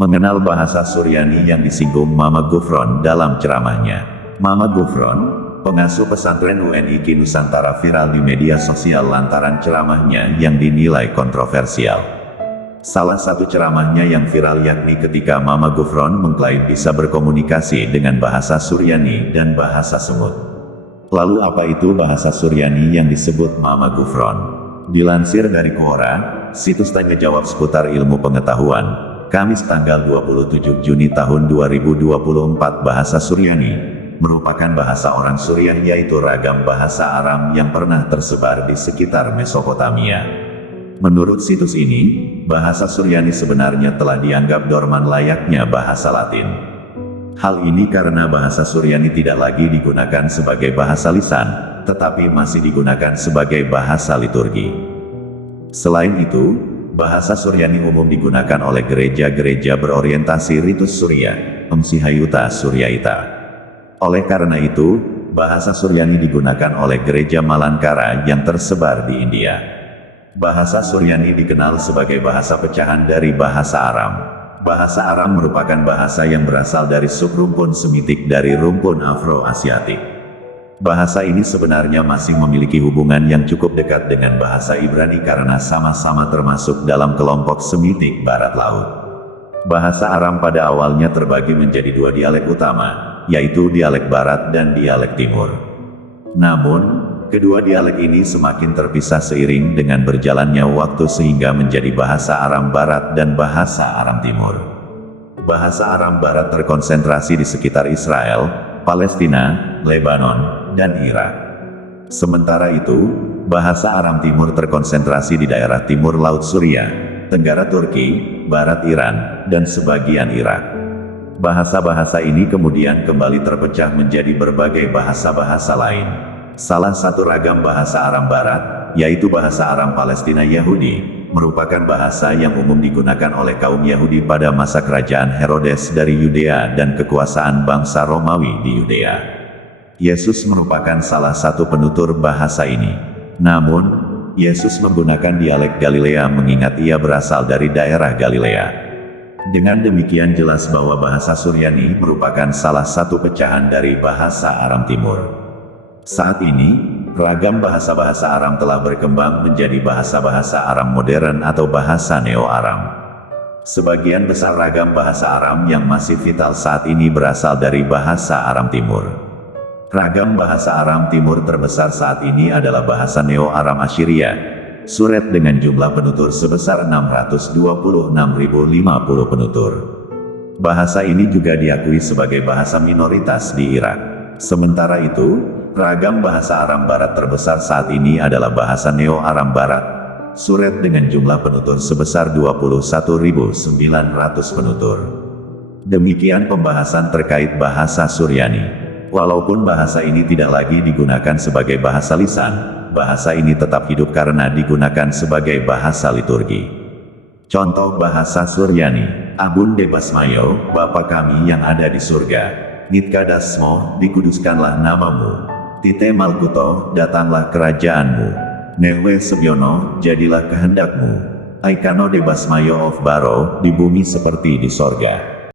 Mengenal bahasa Suryani yang disinggung Mama Gufron dalam ceramahnya. Mama Gufron, pengasuh pesantren UNIK Nusantara viral di media sosial lantaran ceramahnya yang dinilai kontroversial. Salah satu ceramahnya yang viral yakni ketika Mama Gufron mengklaim bisa berkomunikasi dengan bahasa Suryani dan bahasa semut. Lalu apa itu bahasa Suryani yang disebut Mama Gufron? Dilansir dari Quora, situs tanya jawab seputar ilmu pengetahuan, Kamis tanggal 27 Juni tahun 2024, bahasa Suryani merupakan bahasa orang Suriah, yaitu ragam bahasa Aram yang pernah tersebar di sekitar Mesopotamia. Menurut situs ini, bahasa Suryani sebenarnya telah dianggap dorman layaknya bahasa Latin. Hal ini karena bahasa Suryani tidak lagi digunakan sebagai bahasa lisan, tetapi masih digunakan sebagai bahasa liturgi. Selain itu, bahasa Suryani umum digunakan oleh gereja-gereja berorientasi ritus Surya, Msihayuta Suryaita. Oleh karena itu, bahasa Suryani digunakan oleh gereja Malankara yang tersebar di India. Bahasa Suryani dikenal sebagai bahasa pecahan dari bahasa Aram. Bahasa Aram merupakan bahasa yang berasal dari subrumpun Semitik dari rumpun Afro-Asiatik. Bahasa ini sebenarnya masih memiliki hubungan yang cukup dekat dengan bahasa Ibrani karena sama-sama termasuk dalam kelompok Semitik Barat Laut. Bahasa Aram pada awalnya terbagi menjadi dua dialek utama, yaitu dialek Barat dan dialek Timur. Namun, kedua dialek ini semakin terpisah seiring dengan berjalannya waktu sehingga menjadi bahasa Aram Barat dan bahasa Aram Timur. Bahasa Aram Barat terkonsentrasi di sekitar Israel, Palestina, Lebanon, dan Irak. Sementara itu, bahasa Aram Timur terkonsentrasi di daerah timur Laut Suriah, Tenggara Turki, Barat Iran, dan sebagian Irak. Bahasa-bahasa ini kemudian kembali terpecah menjadi berbagai bahasa-bahasa lain. Salah satu ragam bahasa Aram Barat, yaitu bahasa Aram Palestina Yahudi, merupakan bahasa yang umum digunakan oleh kaum Yahudi pada masa kerajaan Herodes dari Yudea dan kekuasaan bangsa Romawi di Yudea. Yesus merupakan salah satu penutur bahasa ini. Namun, Yesus menggunakan dialek Galilea mengingat ia berasal dari daerah Galilea. Dengan demikian jelas bahwa bahasa Suryani merupakan salah satu pecahan dari bahasa Aram Timur. Saat ini, ragam bahasa-bahasa Aram telah berkembang menjadi bahasa-bahasa Aram modern atau bahasa Neo-Aram. Sebagian besar ragam bahasa Aram yang masih vital saat ini berasal dari bahasa Aram Timur. Ragam bahasa Aram Timur terbesar saat ini adalah bahasa Neo-Aram Assyria, Suret dengan jumlah penutur sebesar 626.050 penutur. Bahasa ini juga diakui sebagai bahasa minoritas di Irak. Sementara itu, ragam bahasa Aram Barat terbesar saat ini adalah bahasa Neo-Aram Barat, Suret dengan jumlah penutur sebesar 21.900 penutur. Demikian pembahasan terkait bahasa Suryani. Walaupun bahasa ini tidak lagi digunakan sebagai bahasa lisan, bahasa ini tetap hidup karena digunakan sebagai bahasa liturgi. Contoh bahasa Suryani, Abun Debasmayo, Bapa kami yang ada di surga, Nitkadasmo, dikuduskanlah namamu, Tite Malkuto, datanglah kerajaanmu, Newe Sebyono, jadilah kehendakmu, Aikano Debasmayo of Baro, di bumi seperti di sorga.